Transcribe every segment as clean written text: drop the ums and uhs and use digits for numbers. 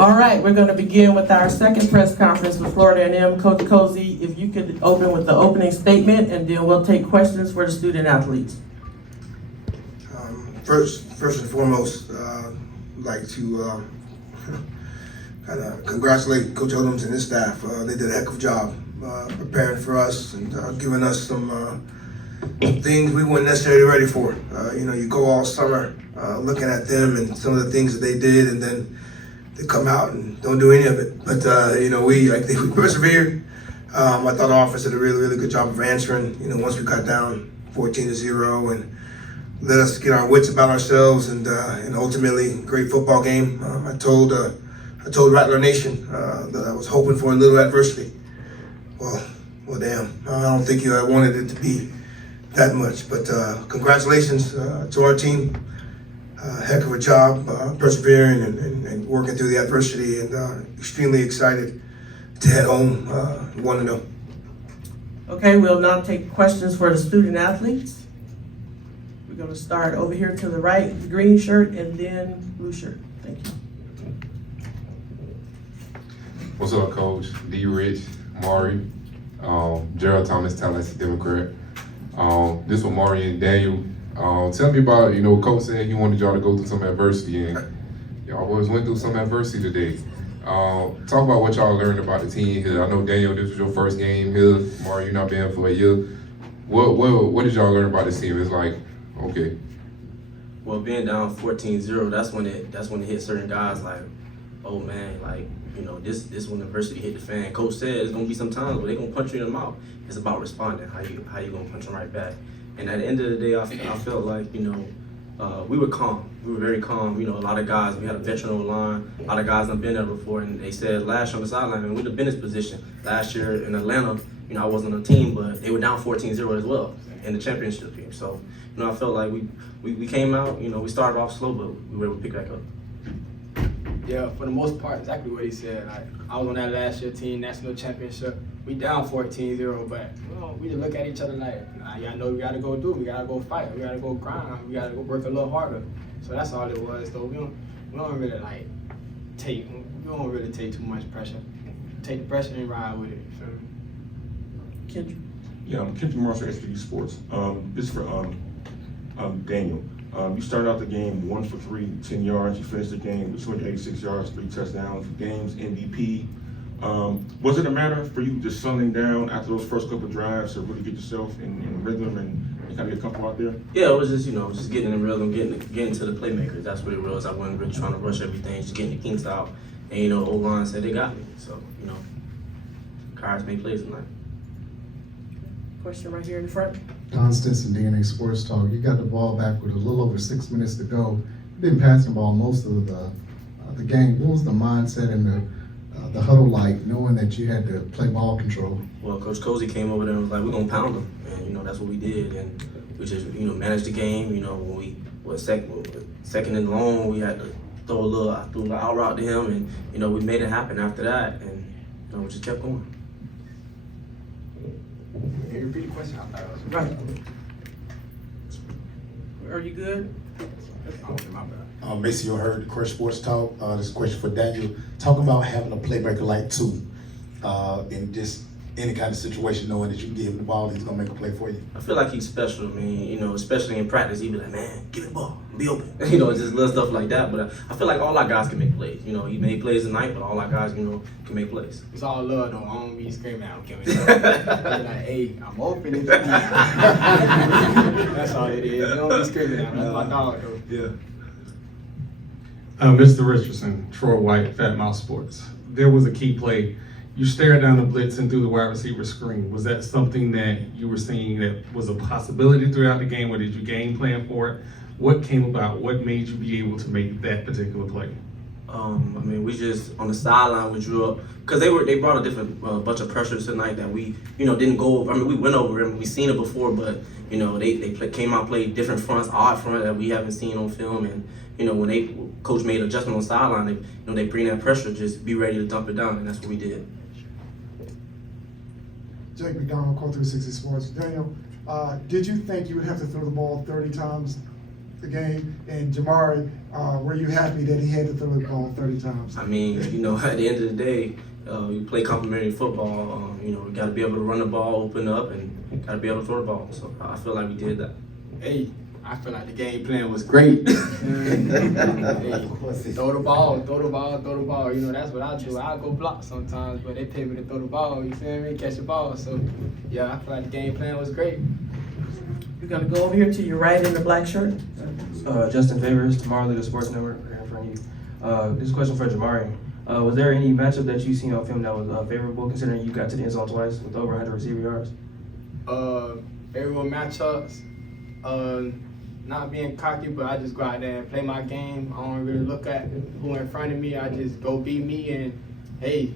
All right, we're going to begin with our second press conference with Florida A&M. Coach Cozie, if you could open with the opening statement, and then we'll take questions for the student athletes. First and foremost, I'd like to kind of congratulate Coach Odoms and his staff. They did a heck of a job preparing for us and giving us some things we weren't necessarily ready for. You go all summer looking at them and some of the things that they did, and then they come out and don't do any of it. But I think we persevered. I thought the offense did a really, really good job of answering. Once we got down 14-0 and let us get our wits about ourselves, and ultimately great football game. I told Rattler Nation that I was hoping for a little adversity. Well, damn. I don't think I wanted it to be that much. But congratulations to our team. Heck of a job persevering and working through the adversity, and extremely excited to head home 1-0. Okay, we'll now take questions for the student athletes. We're going to start over here to the right, green shirt, and then blue shirt. Thank you. What's up, Coach? D. Rich, Maury, Gerald Thomas, Tallahassee Democrat. This one, Maury and Daniel. Tell me about, Coach said he wanted y'all to go through some adversity, and y'all boys went through some adversity today. Talk about what y'all learned about the team here. I know, Daniel, this was your first game here. Maury, you're not been for a year. What did y'all learn about this team? It's like, okay. Well, being down 14-0, that's when it hit certain guys like, oh man, like, this when adversity hit the fan. Coach said it's gonna be some times where they're gonna punch you in the mouth. It's about responding. How you gonna punch them right back? And at the end of the day, I felt like, we were calm. We were very calm. A lot of guys, we had a veteran line. A lot of guys have been there before, and they said last year on the sideline, and we'd have been in this position. Last year in Atlanta, I wasn't on the team, but they were down 14-0 as well in the championship game. So, I felt like we came out, we started off slow, but we were able to pick back up. Yeah, for the most part, exactly what he said. Like, I was on that last year team, national championship. We down 14-0, but we just look at each other like, y'all know we gotta go do it. We gotta go fight. We gotta go grind. We gotta go work a little harder. So that's all it was. Though we don't really take too much pressure. Take the pressure and ride with it. You feel me? Kendrick. Yeah, I'm Kendrick Marshall, SWAC Sports. This is for Daniel. You started out the game 1 for 3, 10 yards. You finished the game with 286 yards, 3 touchdowns, games MVP. Was it a matter for you just settling down after those first couple of drives to really get yourself in rhythm and kind of get comfortable out there? Yeah, it was just, just getting in the rhythm, getting to the playmakers. That's what it was. I wasn't really trying to rush everything, just getting the kinks out. And, O-line said they got me. So, Kyries made plays tonight. Question right here in the front. Don Stinson, DNA Sports Talk. You got the ball back with a little over 6 minutes to go. You've been passing the ball most of the game. What was the mindset and the huddle like, knowing that you had to play ball control? Well, Coach Cozie came over there and was like, we're going to pound them. And, that's what we did. And we just, managed the game. When we were second and long, we had to I threw a little out route to him. And, we made it happen after that. And, we just kept going. Can you repeat the question? I thought it was Right. Are you good? my bad. Macy, you heard Crush Sports Talk. This is a question for Daniel. Talk about having a playmaker like two in just any kind of situation, knowing that you can give him the ball, he's gonna make a play for you. I feel like he's special. I mean, especially in practice, he'd be like, man, give me the ball, be open. Just little stuff like that. But I feel like all our guys can make plays. He made plays tonight, but all our guys, can make plays. It's all love, though. I don't be screaming at him. Like, hey, I'm open. It's That's all it is. You don't be screaming at him. That's my dog, though. Yeah. Mr. Richardson, Troy White, Fat Mouth Sports. There was a key play. You stared down the blitz and threw the wide receiver screen. Was that something that you were seeing that was a possibility throughout the game, or did you game plan for it? What came about? What made you be able to make that particular play? We just on the sideline we drew up because they brought a different bunch of pressures tonight that we didn't go over. We went over and we seen it before, but they came out played different fronts, odd front that we haven't seen on film, and when coach made adjustment on the sideline, they bring that pressure, just be ready to dump it down, and that's what we did. Jake McDonald, Call 360 Sports. Daniel, did you think you would have to throw the ball 30 times the game? And Jamari, were you happy that he had to throw the ball 30 times? I mean, you know, at the end of the day, we play complementary football. You know, we got to be able to run the ball, open up, and got to be able to throw the ball. So I feel like we did that. Hey, I feel like the game plan was great. Hey, throw the ball, throw the ball, throw the ball. You know, that's what I do. I go block sometimes, but they pay me to throw the ball. You feel me? Catch the ball. So, yeah, I feel like the game plan was great. We're gonna go over here to your right in the black shirt. Justin Favors, Tomorrow Leader Sports Network, right in front of you. This is a question for Jamari. Was there any matchup that you seen on film that was favorable, considering you got to the end zone twice with over 100 receiver yards? Favorable matchups. Not being cocky, but I just go out there and play my game. I don't really look at who in front of me. I just go be me. And hey,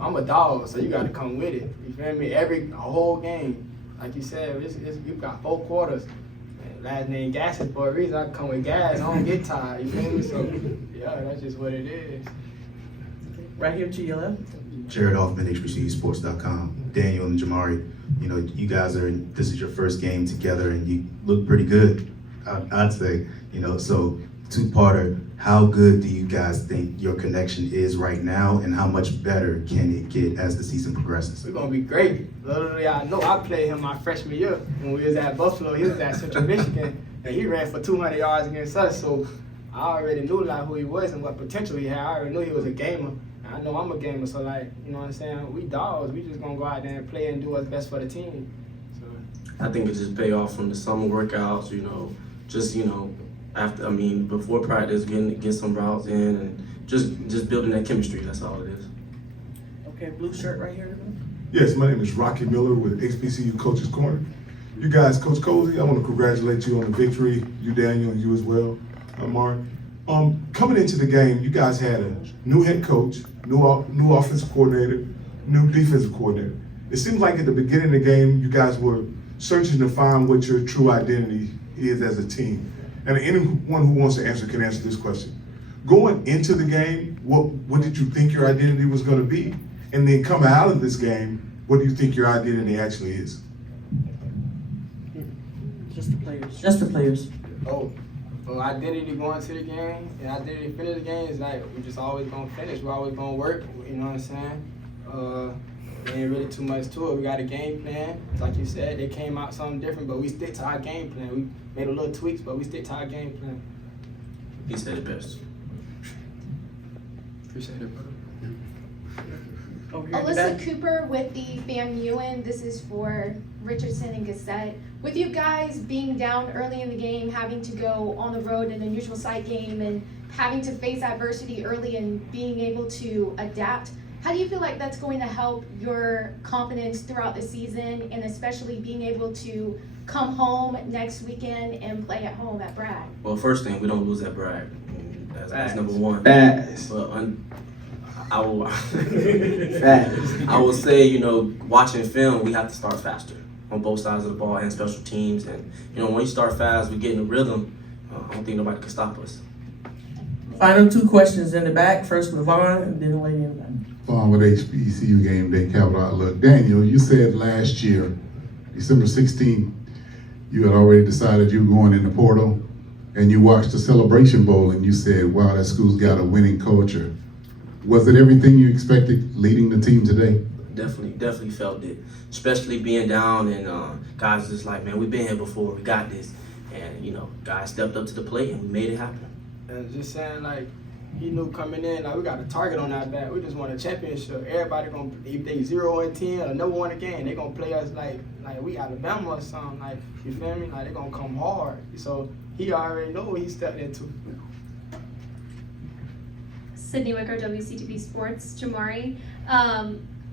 I'm a dog, so you got to come with it. You feel me? A whole game, like you said, you got 4 quarters. Last name Gas is for a reason. I come with gas. I don't get tired. You feel me? So yeah, that's just what it is. Right here to your left. Jared Hoffman, HBCUsports.com. Daniel and Jamari, you know, you guys this is your first game together and you look pretty good, I'd say, you know, so two-parter, how good do you guys think your connection is right now and how much better can it get as the season progresses? We're going to be great. Literally, I know I played him my freshman year when we was at Buffalo. He was at Central Michigan and he ran for 200 yards against us, so I already knew like who he was and what potential he had. I already knew he was a gamer. I know I'm a gamer, so like, you know what I'm saying? We dogs. We just gonna go out there and play and do what's best for the team. So I think it just pay off from the summer workouts, you know, just, you know, before practice, get some routes in and just building that chemistry. That's all it is. Okay, blue shirt right here. Yes, my name is Rocky Miller with HBCU Coach's Corner. You guys, Coach Cozie, I want to congratulate you on the victory. You, Daniel, and you as well, Mark. Coming into the game, you guys had a new head coach, new offensive coordinator, new defensive coordinator. It seems like at the beginning of the game, you guys were searching to find what your true identity is as a team. And anyone who wants to answer can answer this question. Going into the game, what did you think your identity was going to be? And then coming out of this game, what do you think your identity actually is? Just the players. Just the players. Well, identity going to the game and identity finish the game is like we just always gonna finish. We're always gonna work. You know what I'm saying? Ain't really too much to it. We got a game plan. Like you said, they came out something different, but we stick to our game plan. We made a little tweaks, but we stick to our game plan. He said it best. Appreciate it, brother. Over here in the back. Alyssa Cooper with the FAMU, and this is for Richardson and Gassett. With you guys being down early in the game, having to go on the road in a neutral site game and having to face adversity early and being able to adapt, how do you feel like that's going to help your confidence throughout the season, and especially being able to come home next weekend and play at home at Bragg? Well, first thing, we don't lose at Bragg. That's number one. Fast. But I will say, you know, watching film, we have to start faster on both sides of the ball and special teams. And, you know, when you start fast, we get in the rhythm. I don't think nobody can stop us. Final 2 questions in the back. First with Vaughn, and then the lady in the back. Vaughn with HBCU Game Day Capital Outlook. Daniel, you said last year, December 16th, you had already decided you were going in the portal, and you watched the Celebration Bowl, and you said, wow, that school's got a winning culture. Was it everything you expected leading the team today? Definitely felt it. Especially being down and guys just like, man, we've been here before, we got this. And, you know, guys stepped up to the plate and we made it happen. And just saying, like, he knew coming in, like, we got a target on our back. We just won a championship. Everybody gonna, if they 0-10 or never won a game, they gonna play us like we Alabama or something. Like, you feel me? Like, they gonna come hard. So he already know what he stepped into. Sydney Wicker, WCTV Sports. Jamari,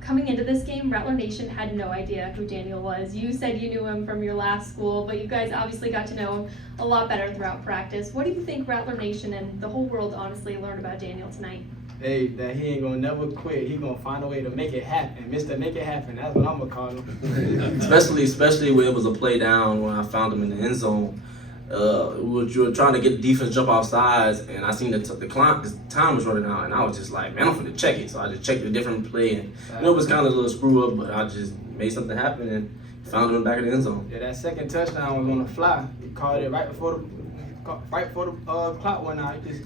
coming into this game, Rattler Nation had no idea who Daniel was. You said you knew him from your last school, but you guys obviously got to know him a lot better throughout practice. What do you think Rattler Nation and the whole world honestly learned about Daniel tonight? Hey, that he ain't gonna never quit. He gonna find a way to make it happen. Mr. Make It Happen, that's what I'm gonna call him. especially when it was a play down when I found him in the end zone. We were trying to get the defense jump off sides, and I seen the time was running out, and I was just like, man, I'm finna check it. So I just checked a different play, and you know, it was kind of a little screw up, but I just made something happen and found him in the back of the end zone. Yeah, that second touchdown was on the fly. He caught it right before right before the clock went out, he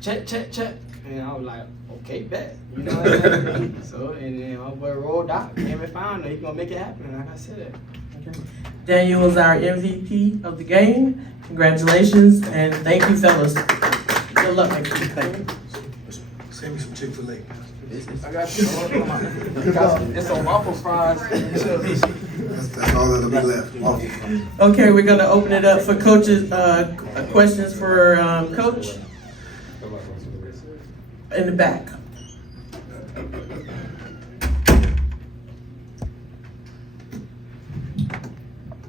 just check. And I was like, okay, bet. You know what I'm saying? So, and then my boy rolled out, came and found him. He's going to make it happen, like I said. Okay. Daniel is our MVP of the game. Congratulations, and thank you, fellas. Good luck next week. Thank you. Send me some Chick-fil-A. I got you. It's a waffle fries. That's all that'll be left. Waffle fries. Okay, we're gonna open it up for coaches, questions for Coach in the back.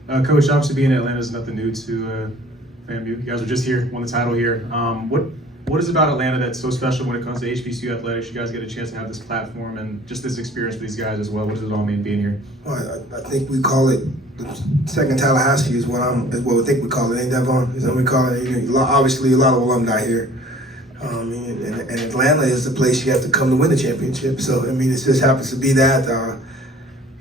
Coach, obviously being in Atlanta is nothing new to FAMU. You guys were just here, won the title here. What is it about Atlanta that's so special when it comes to HBCU athletics? You guys get a chance to have this platform and just this experience with these guys as well. What does it all mean being here? Well, I think we call it the second Tallahassee is what we think we call it. Ain't that, Vaughn? Is that what we call it? Obviously, a lot of alumni here. And Atlanta is the place you have to come to win the championship. So, I mean, it just happens to be that.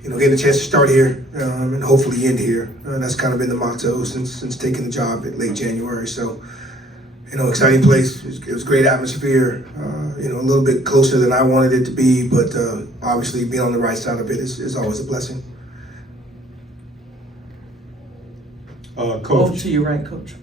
Getting a chance to start here and hopefully end here. That's kind of been the motto since taking the job in late January. So, exciting place. It was great atmosphere. A little bit closer than I wanted it to be, but obviously being on the right side of it is always a blessing. Over Coach, to your right, Coach.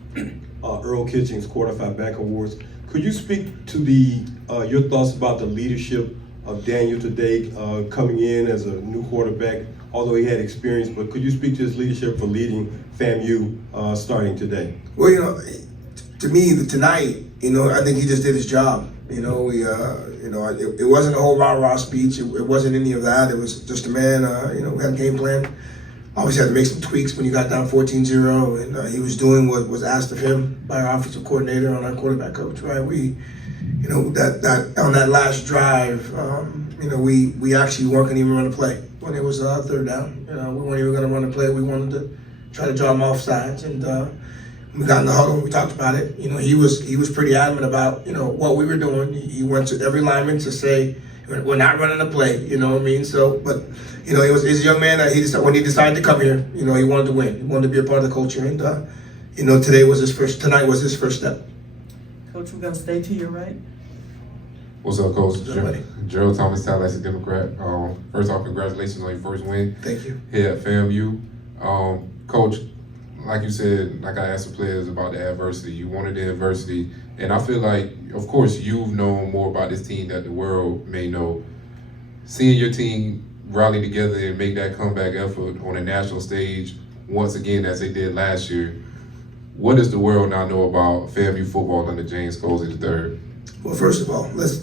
Earl Kitchings, quarterfinal back awards. Could you speak to your thoughts about the leadership of Daniel today, coming in as a new quarterback, although he had experience, but could you speak to his leadership for leading FAMU starting today? Well, to me, tonight, I think he just did his job. It wasn't a whole rah-rah speech. It wasn't any of that. It was just a man, we had a game plan. Obviously had to make some tweaks when you got down 14-0, and he was doing what was asked of him by our offensive coordinator and our quarterback coach, right? That on that last drive, we actually weren't going to even run a play when it was third down. We weren't even going to run a play. We wanted to try to draw him off sides, and we got in the huddle. We talked about it. He was pretty adamant about what we were doing. He went to every lineman to say, we're not running a play. You know what I mean? So, but he's a young man that when he decided to come here, he wanted to win. He wanted to be a part of the culture, and tonight was his first step. Coach, we're gonna stay to your right. What's up, Coach? Gerald Thomas, Tallahassee Democrat. First off, congratulations on your first win. Thank you. Here at FAMU. Coach, like you said, like I asked the players about the adversity. You wanted the adversity, and I feel like, of course, you've known more about this team that the world may know. Seeing your team rally together and make that comeback effort on a national stage once again as they did last year, what does the world now know about FAMU football under James Cozie III? Well, first of all, let's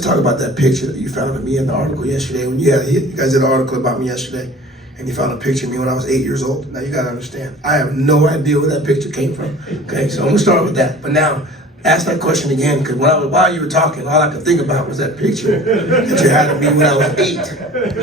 talk about that picture that you found of me in the article yesterday. When you guys did an article about me yesterday, and you found a picture of me when I was 8 years old. Now you got to understand, I have no idea where that picture came from. Okay, so I'm gonna start with that. But now, ask that question again, because while you were talking, all I could think about was that picture that you had of me when I was 8.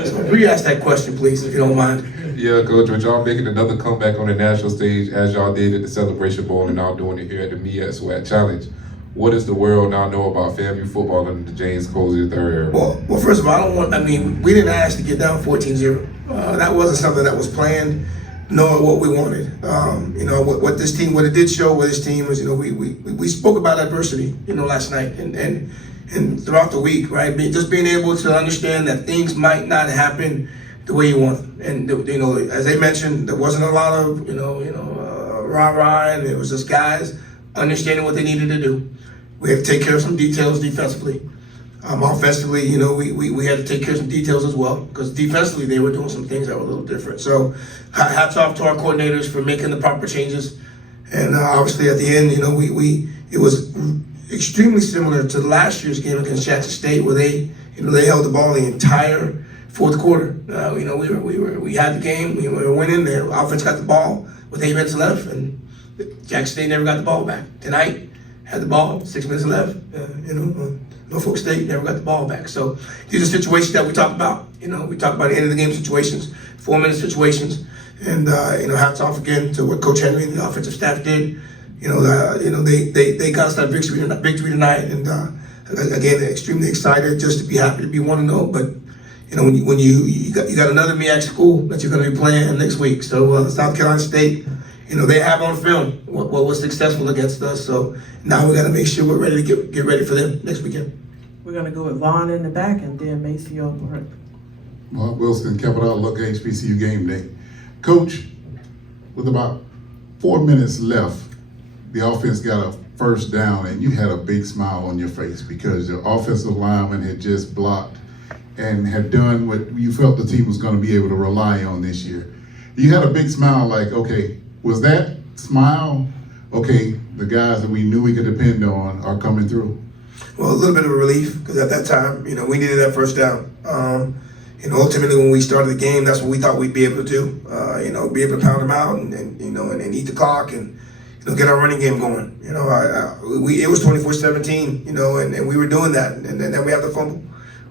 So re-ask that question, please, if you don't mind. Yeah, Coach, with y'all making another comeback on the national stage as y'all did at the Celebration Bowl and now doing it here at the MEAC SWAC Challenge, what does the world now know about FAMU football under the James Cozie III era? Well, first of all, we didn't ask to get down 14-0. That wasn't something that was planned, nor what we wanted. What it did show with this team was, we spoke about adversity, last night and throughout the week, right? Just being able to understand that things might not happen the way you want. And, as they mentioned, there wasn't a lot of, rah-rah, and it was just guys understanding what they needed to do. We had to take care of some details defensively. Offensively, we had to take care of some details as well, because defensively they were doing some things that were a little different. So hats off to our coordinators for making the proper changes. And obviously at the end, it was extremely similar to last year's game against Jackson State, where they held the ball the entire fourth quarter. We had the game, we were winning. The offense got the ball with 8 minutes left, and Jackson State never got the ball back. Tonight, had the ball, 6 minutes left. Norfolk State never got the ball back. So these are situations that we talk about. We talk about end of the game situations, 4-minute situations, and hats off again to what Coach Henry and the offensive staff did. They got us that victory tonight, and again, extremely excited just to be happy to be 1-0. But when you got another MEAC school that you're going to be playing next week. So South Carolina State, they have on film what was successful against us. So now we got to make sure we're ready to get ready for them next weekend. We're gonna go with Vaughn in the back and then Maceo. Mark Wilson, Capital Outlook HBCU Game Day. Coach, with about 4 minutes left, the offense got a first down and you had a big smile on your face because your offensive lineman had just blocked and had done what you felt the team was going to be able to rely on this year. You had a big smile like, okay, was that smile, okay, the guys that we knew we could depend on are coming through? Well, a little bit of a relief because at that time, we needed that first down. Ultimately, when we started the game, that's what we thought we'd be able to do. Be able to pound them out and eat the clock and get our running game going. It was 24-17, and we were doing that, and then we had the fumble.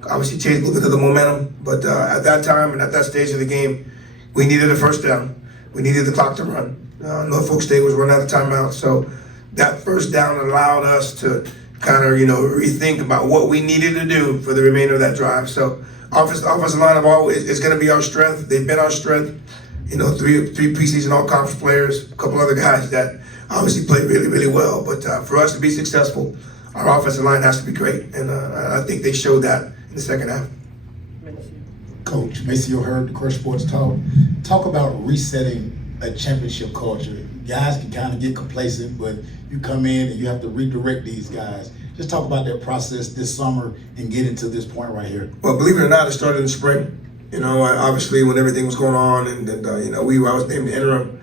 Obviously, changed a little bit of the momentum, but at that time and at that stage of the game, we needed a first down. We needed the clock to run. Norfolk State was running out of timeout, so that first down allowed us to kind of rethink about what we needed to do for the remainder of that drive. So offensive line is going to be our strength. They've been our strength. Three preseason all-conference players, a couple other guys that obviously played really, really well. But for us to be successful, our offensive line has to be great, and I think they showed that in the second half. Coach, Maceo heard the Crush Sports talk about resetting a championship culture. Guys can kind of get complacent, but you come in and you have to redirect these guys. Just talk about that process this summer and get into this point right here. Well, believe it or not, it started in the spring. Obviously when everything was going on, and I was named the interim.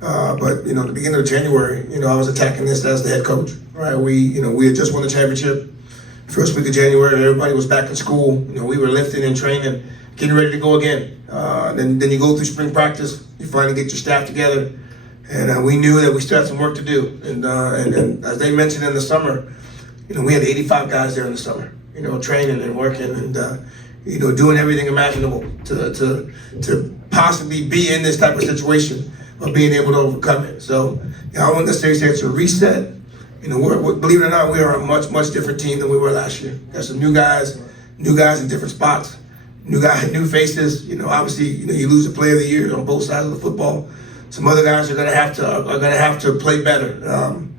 But the beginning of January, I was attacking this as the head coach. Right? We had just won the championship. First week of January, everybody was back in school. We were lifting and training, getting ready to go again. Then you go through spring practice. You finally get your staff together, and we knew that we still had some work to do. And as they mentioned in the summer, we had 85 guys there in the summer. Training and working and doing everything imaginable to possibly be in this type of situation, but being able to overcome it. So I wouldn't necessarily say it's a reset. Believe it or not, we are a much, much different team than we were last year. Got some new guys in different spots, new faces. Obviously, you lose a player of the year on both sides of the football. Some other guys are gonna have to play better,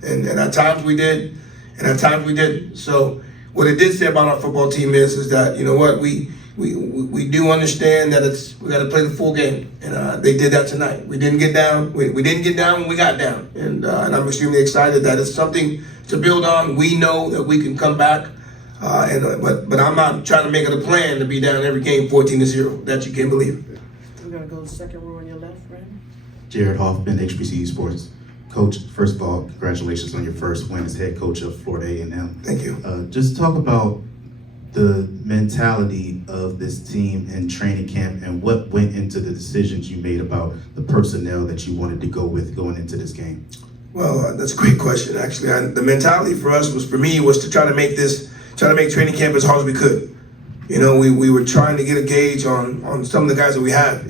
and at times we did, and at times we didn't. So what it did say about our football team is that we do understand that we got to play the full game, and they did that tonight. We didn't get down. We didn't get down when we got down, and I'm extremely excited that it's something to build on. We know that we can come back, but I'm not trying to make it a plan to be down every game 14-0. That you can't believe. We're gonna go to the second row on your left, Brandon. Jared Hoffman, HBCU Sports. Coach, first of all, congratulations on your first win as head coach of Florida A&M. Thank you. Just talk about the mentality of this team in training camp and what went into the decisions you made about the personnel that you wanted to go with going into this game. Well, that's a great question, actually. The mentality for us was to try to make training camp as hard as we could. We were trying to get a gauge on some of the guys that we had.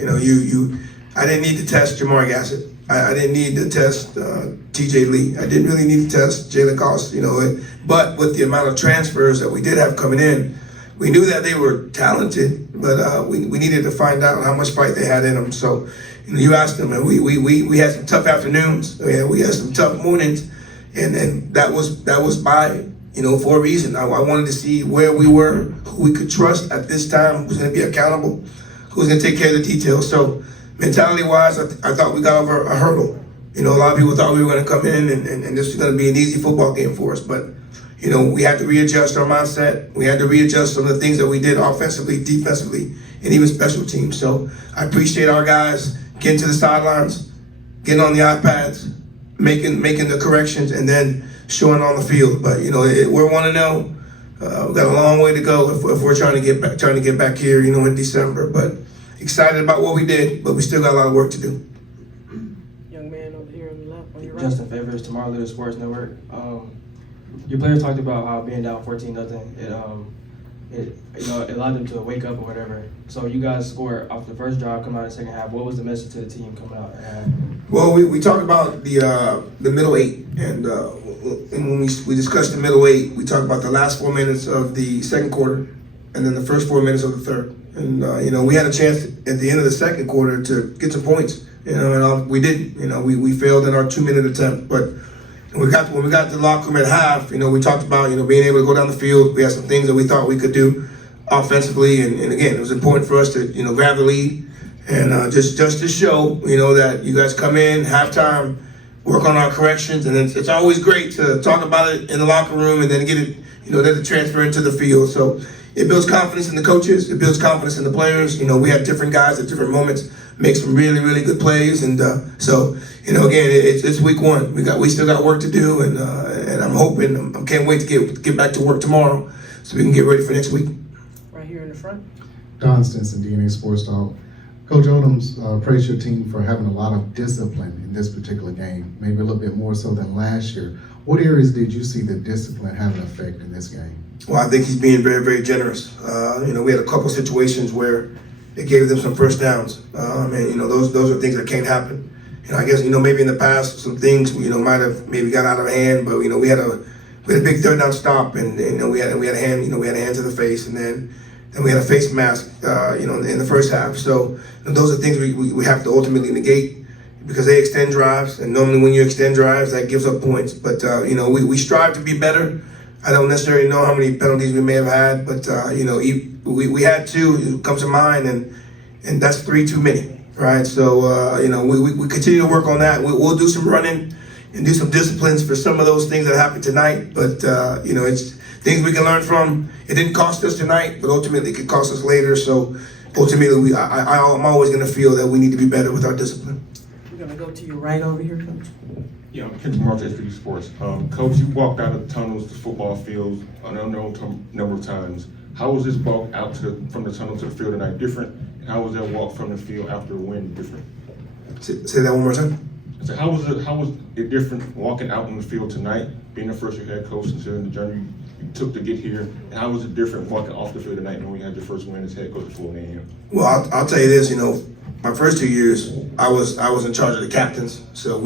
I didn't need to test Jamar Gassett. I didn't need to test TJ Lee. I didn't really need to test Jalen Goss, but with the amount of transfers that we did have coming in, we knew that they were talented, but we needed to find out how much fight they had in them. So, you asked them, and we had some tough afternoons. We had some tough mornings, and that was by for a reason. I wanted to see where we were, who we could trust at this time, who's going to be accountable, who's going to take care of the details. So, mentality-wise, I thought we got over a hurdle. A lot of people thought we were going to come in and this was going to be an easy football game for us. But, we had to readjust our mindset. We had to readjust some of the things that we did offensively, defensively, and even special teams. So I appreciate our guys getting to the sidelines, getting on the iPads, making the corrections, and then showing on the field. But, we're 1-0. We've got a long way to go if we're trying to get back here, in December. But excited about what we did, but we still got a lot of work to do. Young man over here on the left, on your right. Justin Favors, Tomorrow Leader Sports Network. Your players talked about how being down 14-0, it allowed them to wake up or whatever. So you guys scored off the first drive, come out in the second half. What was the message to the team coming out? Well, we talked about the middle eight, and when we discussed the middle eight, we talked about the last 4 minutes of the second quarter, and then the first 4 minutes of the third. And we had a chance at the end of the second quarter to get some points. and we didn't. We failed in our 2-minute attempt, but when we got to the locker room at half, we talked about being able to go down the field. We had some things that we thought we could do offensively, and again, it was important for us to grab the lead and just to show that you guys come in halftime, work on our corrections, and it's always great to talk about it in the locker room and then get it then to transfer into the field. So it builds confidence in the coaches, it builds confidence in the players. We had different guys at different moments make some really, really good plays, and so again, it's week one. We still got work to do, and I'm hoping, I can't wait to get back to work tomorrow so we can get ready for next week. Right here in the front. Don Stinson, DNA Sports Talk. Coach Odoms praised your team for having a lot of discipline in this particular game, maybe a little bit more so than last year. What areas did you see the discipline have an effect in this game? Well, I think he's being very, very generous. We had a couple situations where it gave them some first downs, and those are things that can't happen. I guess maybe in the past some things might have maybe got out of hand, but we had a big third down stop, and we had a hand to the face, and then we had a face mask in the first half. So those are things we have to ultimately negate because they extend drives, and normally when you extend drives that gives up points. But we strive to be better. I don't necessarily know how many penalties we may have had, but we had two. It comes to mind, and that's 3 too many, right? So we continue to work on that. We'll do some running and do some disciplines for some of those things that happened tonight. But it's things we can learn from. It didn't cost us tonight, but ultimately it could cost us later. So ultimately, I'm always going to feel that we need to be better with our discipline. We're going to go to your right over here, Coach. Yeah, I'm Ken March, SWC Sports. Coach, you walked out of the tunnels to football fields an unknown number of times. How was this walk out from the tunnel to the field tonight different? And how was that walk from the field after a win different? Say that one more time. I said, how was it different walking out on the field tonight, being the first year head coach, considering the journey you took to get here? And how was it different walking off the field tonight knowing you had your first win as head coach at Florida A&M? Well, I'll tell you this. My first 2 years, I was in charge of the captains, so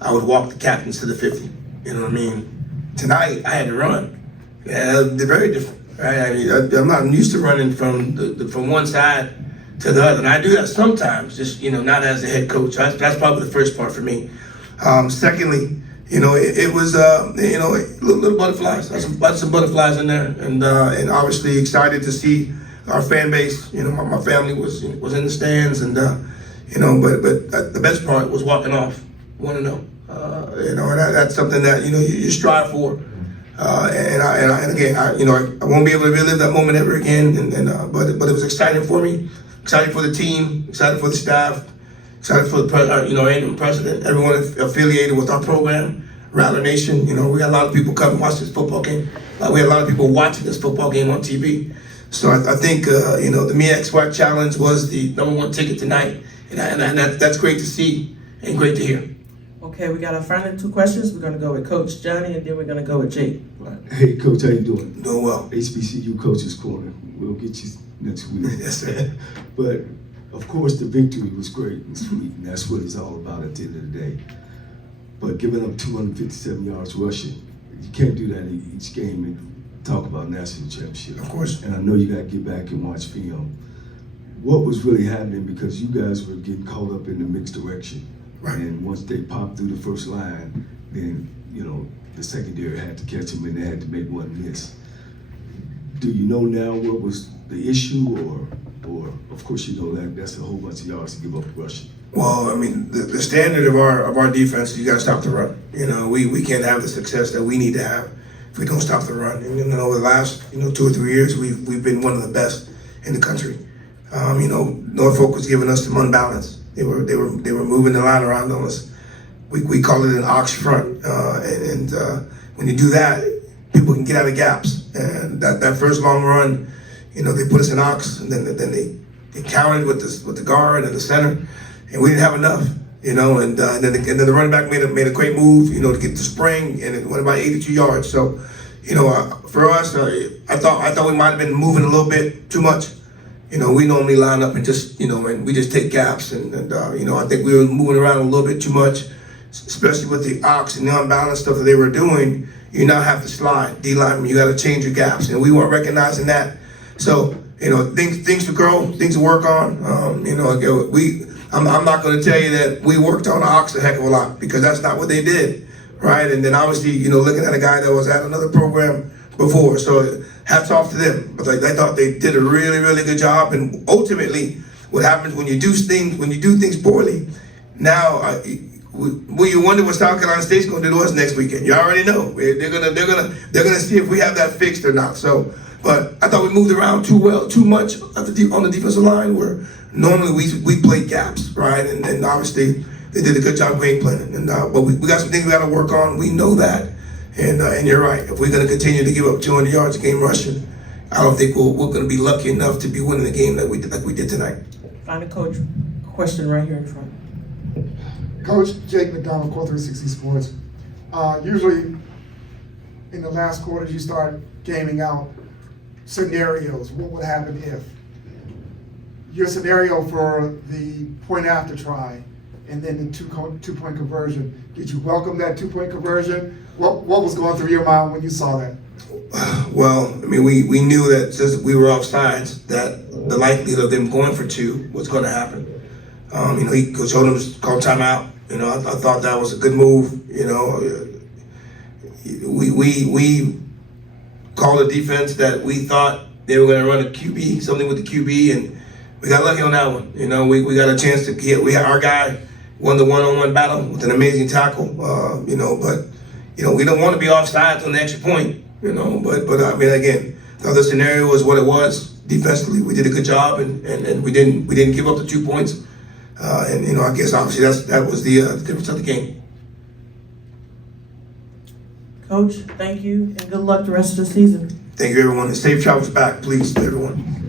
I would walk the captains to the 50. You know what I mean? Tonight, I had to run. Yeah, they're very different, right? I'm not used to running from one side to the other, and I do that sometimes. Just not as a head coach. That's probably the first part for me. Secondly, it was little butterflies. Lots of butterflies in there, and obviously excited to see our fan base. My family was in the stands, and but the best part was walking off 1-0. And that's something that you strive for. And again, I won't be able to relive that moment ever again. But it was exciting for me, excited for the team, excited for the staff, excited for the president, everyone affiliated with our program, Rattler Nation. We got a lot of people come and watch this football game. We had a lot of people watching this football game on TV. So I think the MEAC SWAC Challenge was the #1 ticket tonight, and that's great to see and great to hear. Okay, we got our final 2 questions. We're going to go with Coach Johnny, and then we're going to go with Jake. Hey, Coach, how you doing? Doing well. HBCU Coach's Corner. We'll get you next week. Yes, sir. But, of course, the victory was great and sweet, and that's what it's all about at the end of the day. But giving up 257 yards rushing, you can't do that each game and talk about national championship. Of course. And I know you got to get back and watch film. What was really happening, because you guys were getting caught up in the mixed direction. Right. And once they popped through the first line, then, the secondary had to catch them and they had to make one miss. Do you know now what was the issue, or of course that's a whole bunch of yards to give up rushing? Well, I mean, the standard of our defense, you got to stop the run. We can't have the success that we need to have if we don't stop the run. And over the last 2 or 3 years, we've been one of the best in the country. Norfolk was giving us some unbalance. They were moving the line around on us. We call it an ox front, and when you do that, people can get out of gaps. And that first long run, they put us in ox, and then they countered with the guard and the center, and we didn't have enough. And then the running back made a great move, to get the spring, and it went about 82 yards. So, for us, I thought we might have been moving a little bit too much. We normally line up and just, and we just take gaps. And I think we were moving around a little bit too much, especially with the ox and the unbalanced stuff that they were doing. You now have to slide, D-lineman, you got to change your gaps. And we weren't recognizing that. So, things to grow, things to work on. I'm not going to tell you that we worked on Ox a heck of a lot, because that's not what they did, right? And then obviously, you know, looking at a guy that was at another program before, so hats off to them. But I thought they did a really, really good job. And ultimately, what happens when you do things poorly, now well, you wonder what South Carolina State's going to do to us next weekend. You already know they're gonna see if we have that fixed or not. So, but I thought we moved around too much on the defensive line, where normally we play gaps, right? And obviously they did a good job game planning. And but we got some things we got to work on. We know that, and you're right. If we're going to continue to give up 200 yards a game rushing, I don't think we're going to be lucky enough to be winning the game like we did tonight. Find a coach. Question right here in front. Coach Jake McDonald, Core 360 Sports. Usually in the last quarters you start gaming out scenarios. What would happen if? Your scenario for the point after try and then the two-point conversion. Did you welcome that 2-point conversion? What was going through your mind when you saw that? Well, I mean, we knew that since we were offsides, that the likelihood of them going for 2 was going to happen. You know, Coach Odom's called timeout. You know, I thought that was a good move. You know, we called a defense that we thought they were going to run a QB, something with the QB, and we got lucky on that one. You know, we got a chance to get. We had our guy won the one-on-one battle with an amazing tackle. You know, but you know, we don't want to be offsides on the extra point. You know, but I mean, again, the other scenario was what it was. Defensively, we did a good job, and we didn't give up the 2 points. And you know, I guess obviously that was the difference of the game. Coach, thank you, and good luck the rest of the season. Thank you, everyone, and safe travels back, please, to everyone.